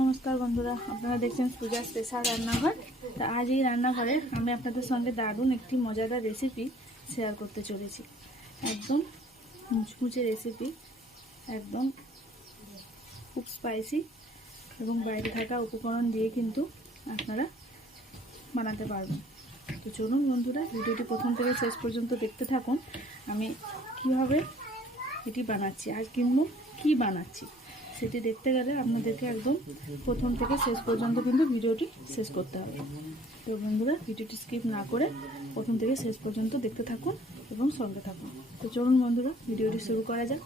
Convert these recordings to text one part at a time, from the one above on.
নমস্কার বন্ধুরা, আপনারা দেখছেন পূজা স্পেশাল রান্নাঘর। তা আজ এই রান্নাঘরে আমি আপনাদের সঙ্গে দারুণ একটি মজাদার রেসিপি শেয়ার করতে চলেছি। একদম মুচমুচে রেসিপি, একদম খুব স্পাইসি এবং বাইরে থাকা উপকরণ দিয়ে কিন্তু আপনারা বানাতে পারবেন। তো চলুন বন্ধুরা, ভিডিওটি প্রথম থেকে শেষ পর্যন্ত দেখতে থাকুন। আমি কিভাবে এটি বানাচ্ছি, আজ কিন্তু কি বানাচ্ছি সেটি দেখতে গেলে আপনাদেরকে একদম প্রথম থেকে শেষ পর্যন্ত কিন্তু ভিডিওটি শেষ করতে হবে। তো বন্ধুরা, ভিডিওটি স্কিপ না করে প্রথম থেকে শেষ পর্যন্ত দেখতে থাকুন এবং সঙ্গে থাকুন। তো চলুন বন্ধুরা, ভিডিওটি শুরু করা যাক।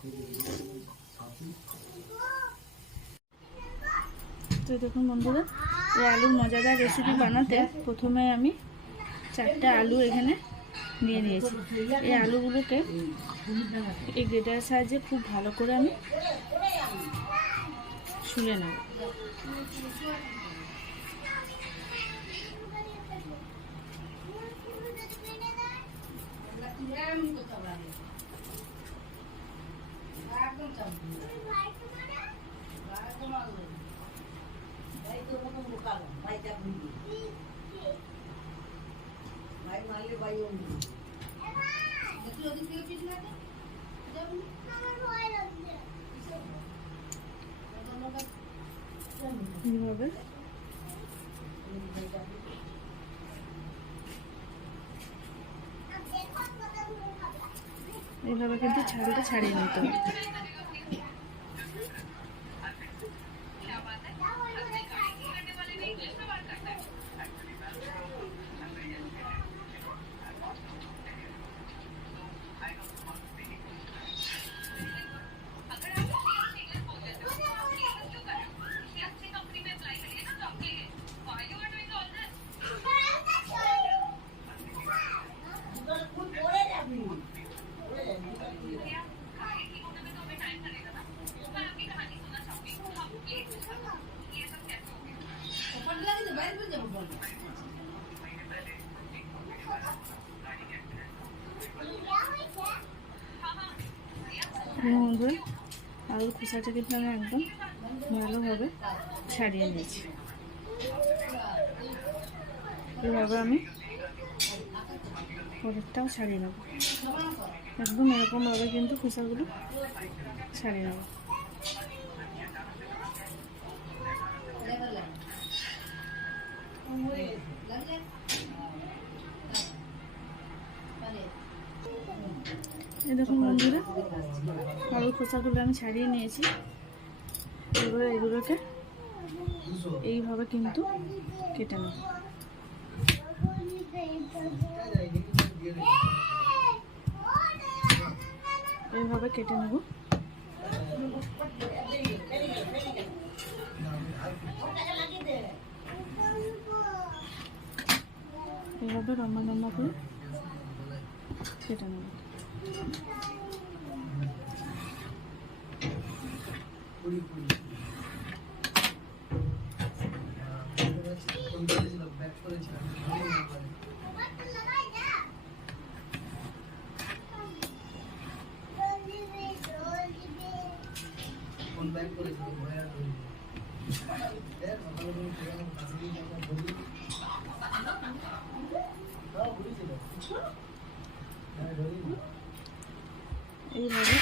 তো দেখুন বন্ধুরা, এই আলুর মজাদার রেসিপি বানাতে প্রথমে আমি 4টা আলু এখানে নিয়ে নিয়েছি। এই আলুগুলোকে এই গ্রেটারের সাহায্যে খুব ভালো করে আমি ছুলে নেব। এইভাবে এইভাবে কিন্তু ছালটা ছাড়িয়ে নিতে হবে। বন্ধুরা, আলুর খোসাটা কিন্তু আমি একদম ভালোভাবে ছাড়িয়ে নিয়েছি। এভাবে আমি পরেরটাও ছাড়িয়ে নেব। একদম এরকমভাবে কিন্তু খোসাগুলো ছাড়িয়ে নেব। এই দেখুন বন্ধুরা, আলুর খোসাগুলো আমি ছাড়িয়ে নিয়েছি। এবার এগুলোকে এইভাবে কিন্তু কেটে নেব। এইভাবে কেটে নেব। এইভাবে লম্বা লম্বা করে কেটে নেব। এইভাবে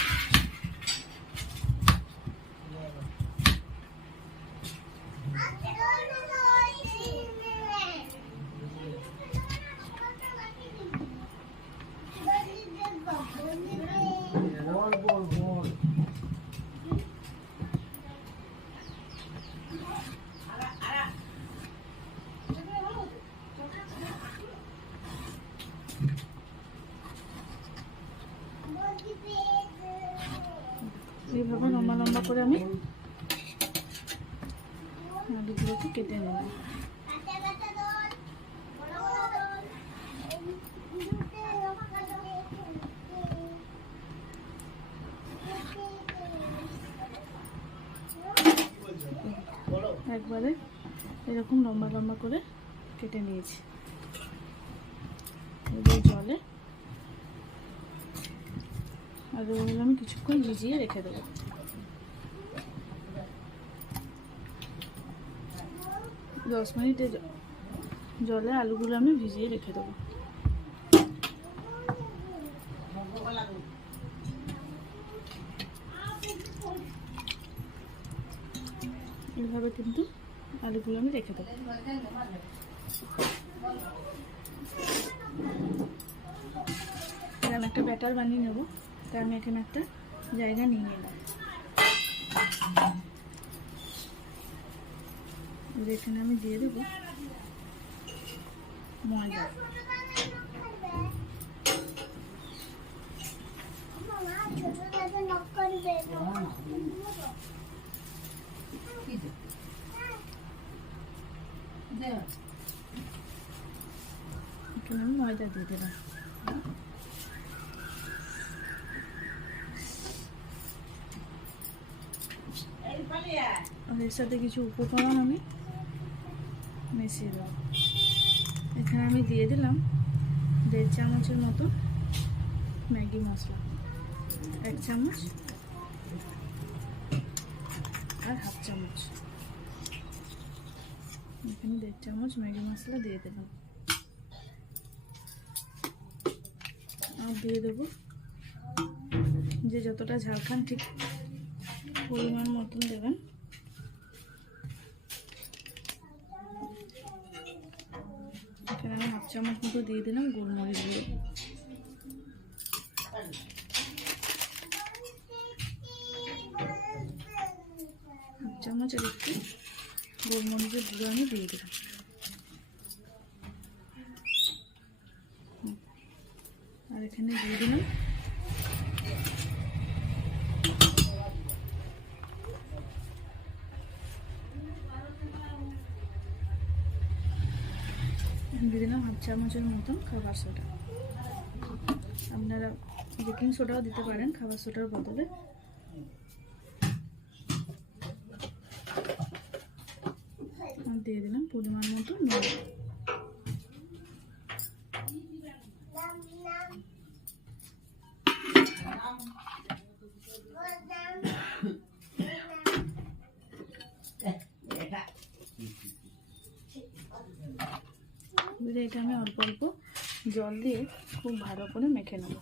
এইভাবে লম্বা লম্বা করে আমি আলুগুলোকে কেটে নেব। একবারে এরকম লম্বা লম্বা করে কেটে নিয়েছি। জলে আর ওগুলো আমি কিছুক্ষণ ভিজিয়ে রেখে দেবো। 10 মিনিটে জলে আলুগুলো আমি ভিজিয়ে রেখে দেবো। এইভাবে কিন্তু আলুগুলো আমি রেখে দেবো। আমি একটা ব্যাটার বানিয়ে নেবো, তাই আমি এখানে একটা জায়গা নিয়ে নিলাম। এখানে আমি দিয়ে দেবো ময়দা। এখানে আমি ময়দা দিয়ে দিলাম। আর এর সাথে কিছু উপকরণ আমি মিশিয়ে দেবো। এখানে আমি দিয়ে দিলাম 1.5 চামচের মতো ম্যাগি মশলা, 1 চামচ আর 1/2 চামচ। এখানে 1.5 চামচ ম্যাগি মশলা দিয়ে দিলাম। আর দিয়ে দেবো যে যতটা ঝাল খান ঠিক পরিমাণ মতন দেবেন। এখানে আমি 1/2 চামচ মতো দিয়ে দিলাম গোলমরিচ গুঁড়ো। 1 চামচ আর একটু গোলমরিচের গুঁড়ো আমি দিয়ে দিলাম। আর এখানে দিয়ে দিলাম হাফ চামচের মতন খাবার সোডা। আপনারা বেকিং সোডাও দিতে পারেন খাবার সোডার বদলে। দিয়ে দিলাম পরিমাণ মতো নুন। এটা আমি অল্প অল্প জল দিয়ে খুব ভালো করে মেখে নেব।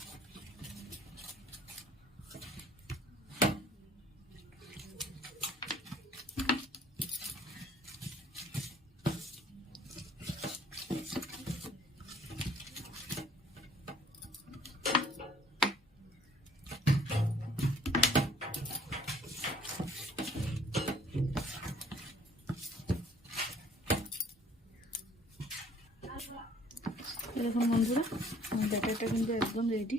এরকম বন্ধুরা আমার ব্যাটারটা কিন্তু একদম রেডি।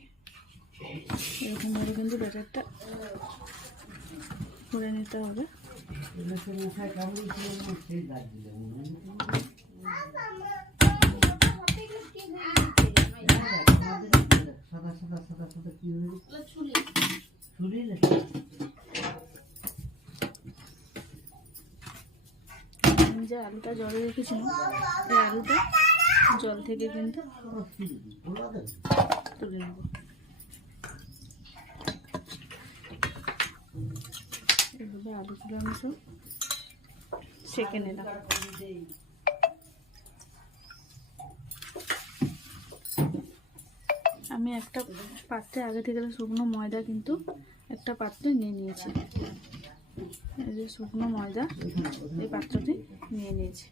এরকমভাবে কিন্তু ব্যাটারটা করে নিতে হবে। আমি যে আলুটা জলে রেখেছিলাম এই আলুটা জল থেকে কিন্তু তুলে নেব। এভাবে আলুগুলো আমি সব সেঁকে নিলাম। আমি একটা পাত্রে আগে থেকে শুকনো ময়দা কিন্তু একটা পাত্রে নিয়ে নিয়েছি। এই যে শুকনো ময়দা এই পাত্রটি নিয়ে নিয়েছি।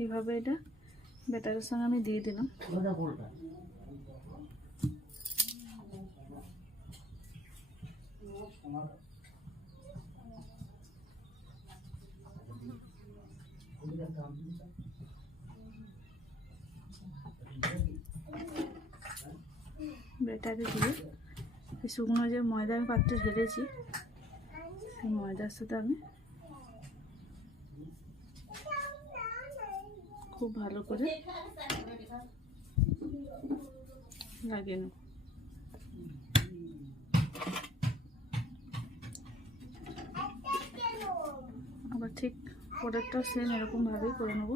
এইভাবে এটা ব্যাটারের সঙ্গে আমি দিয়ে দিলাম। ব্যাটারে দিয়ে এই শুকনো যে ময়দা আমি পাত্রে ঢেলেছি সেই ময়দার সাথে আমি খুব ভালো করে লাগিয়ে নেব। আবার ঠিক পরেরটাও সেম এরকমভাবেই করে নেব।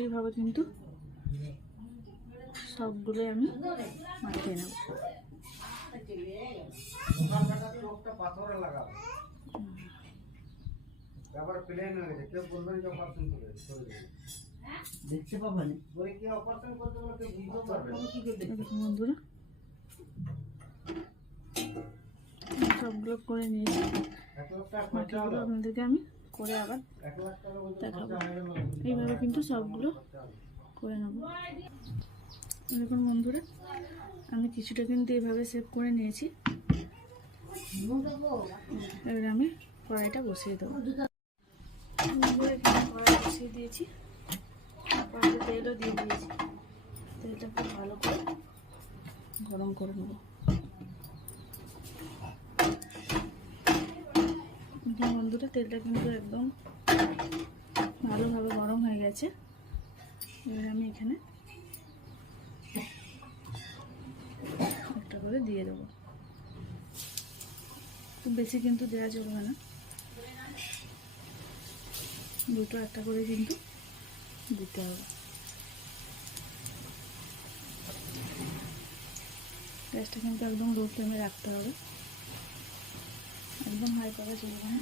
এইভাবে কিন্তু সবগুলো আমি মাখিয়ে নেব। দেখতে পাবেন বন্ধুরা সবগুলো করে নিয়েছি, বাকিগুলো আপনাদেরকে আমি করে আবার দেখাবো। এইভাবে কিন্তু সবগুলো করে নেব। দেখুন বন্ধুরা, আমি কিছুটা কিন্তু এইভাবে সেভ করে নিয়েছি। এবার আমি কড়াইটা বসিয়ে দেবো। কড়াই বসিয়ে দিয়েছি, কড়াইতে তেলও দিয়ে দিয়েছি। তেলটা খুব ভালো করে গরম করে নেব। বন্ধুরা তেলটা কিন্তু একদম ভালোভাবে গরম হয়ে গেছে। এবার আমি এখানে একটা করে দিয়ে দেবো। খুব বেশি কিন্তু দেওয়া চলবে না, দুটো একটা করে কিন্তু দিতে হবে। গ্যাসটা কিন্তু একদম লো ফ্লেমে রাখতে হবে, একদম হাই করা চলবে না।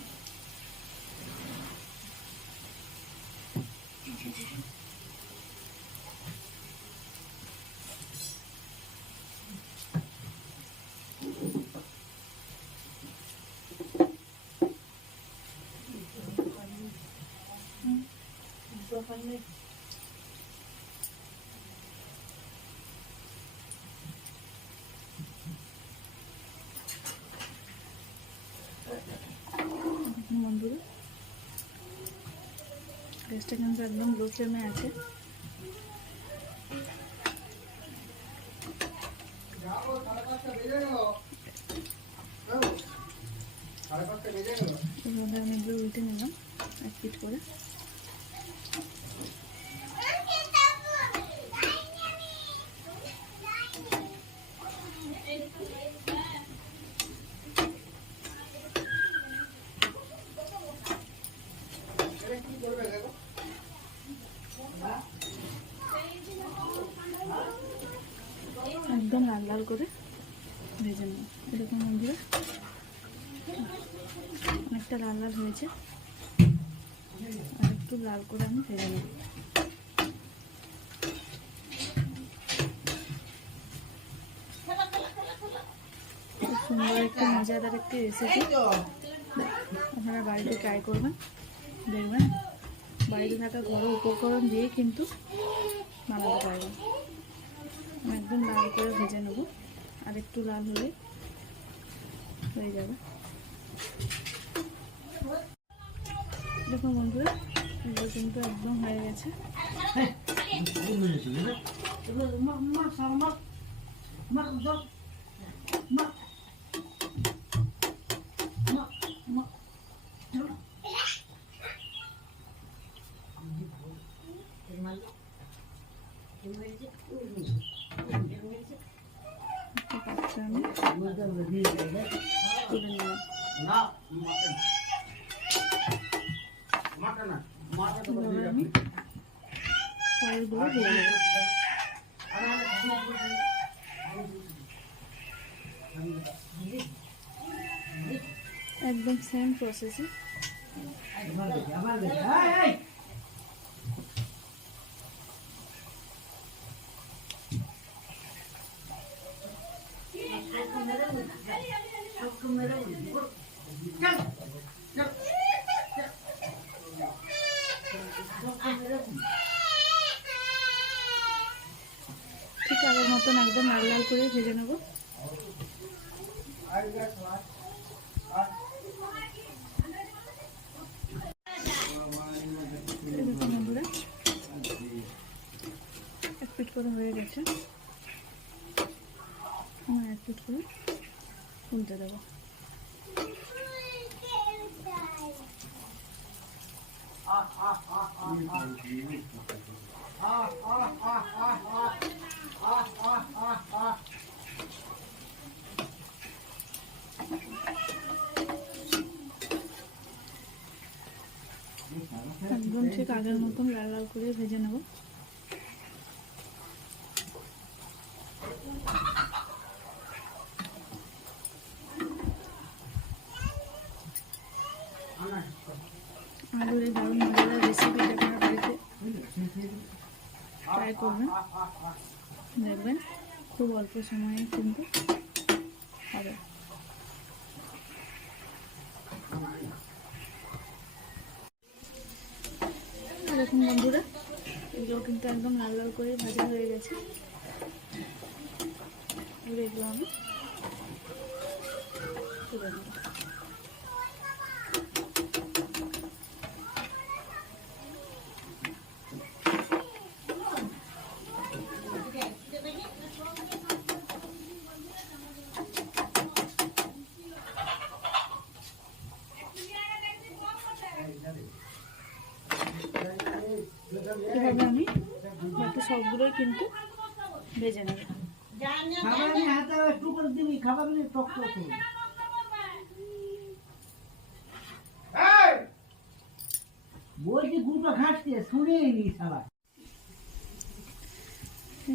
বন্ধুরা গ্যাসটা কিন্তু একদম লো ফ্লেমে আছে। এভাবে আমি এগুলো উল্টে নিলাম এক পিঠ করে। একদম লাল লাল করে ভেজে নেব। এরকম বন্ধুরা অনেকটা লাল লাল হয়েছে, আর একটু লাল করে আমি ভেজে নেব। খুব সুন্দর একটি মজাদার একটি রেসিপি, আপনারা বাড়িতে ট্রাই করবেন, দেখবেন বাড়িতে থাকা ঘরোয়া উপকরণ দিয়ে কিন্তু বানাতে পারবেন। একদম লাল করে ভেজে নেব, আর একটু লাল হয়ে যাবে। দেখুন বন্ধুরা এগুলো কিন্তু একদম হয়ে গেছে। আমি তুলে নিলাম। আমি পরেরগুলো দিয়ে দেবো। একদম সেম প্রসেসে ঠিক আগের মতন একদম লাল লাল করে ভেজে নেব। বন্ধুরা এক পিঠ করে হয়ে গেছে, এক একটু করে তুলতে দেবো। একদম ঠিক আগের মতন লাল লাল করে ভেজে নেব। আলুর এই দারুণ মজাদার রেসিপিটা আপনারা বাড়িতে ট্রাই করবেন, দেখবেন খুব অল্প সময়ে কিন্তু হবে। দেখুন বন্ধুরা, এগুলো কিন্তু একদম লাল লাল করে ভাজা হয়ে গেছে। এগুলো আমি তুলে নেব। এভাবে আমি বাকি সবগুলোই কিন্তু ভেজে নেব।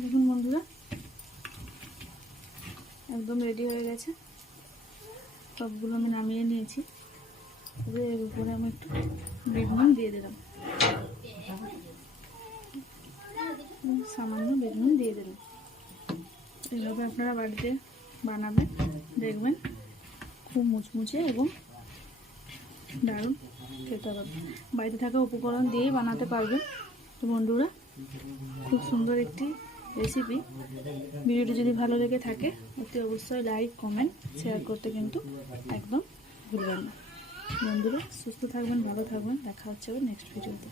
দেখুন বন্ধুরা, একদম রেডি হয়ে গেছে। সবগুলো আমি নামিয়ে নিয়েছি। এর উপরে আমি একটু বিট নুন দিয়ে দিলাম, সামান্য বিট নুন দিয়ে দিলাম। এইভাবে আপনারা বাড়িতে বানাবেন, দেখবেন খুব মুচমুচে এবং দারুণ খেতে হবে। বাড়িতে থাকা উপকরণ দিয়েই বানাতে পারবেন। তো বন্ধুরা, খুব সুন্দর একটি রেসিপি। ভিডিওটি যদি ভালো লেগে থাকে অতি অবশ্যই লাইক, কমেন্ট, শেয়ার করতে কিন্তু একদম ভুলবেন না। বন্ধুরা, সুস্থ থাকবেন, ভালো থাকবেন। দেখা হচ্ছে নেক্সট ভিডিওতে।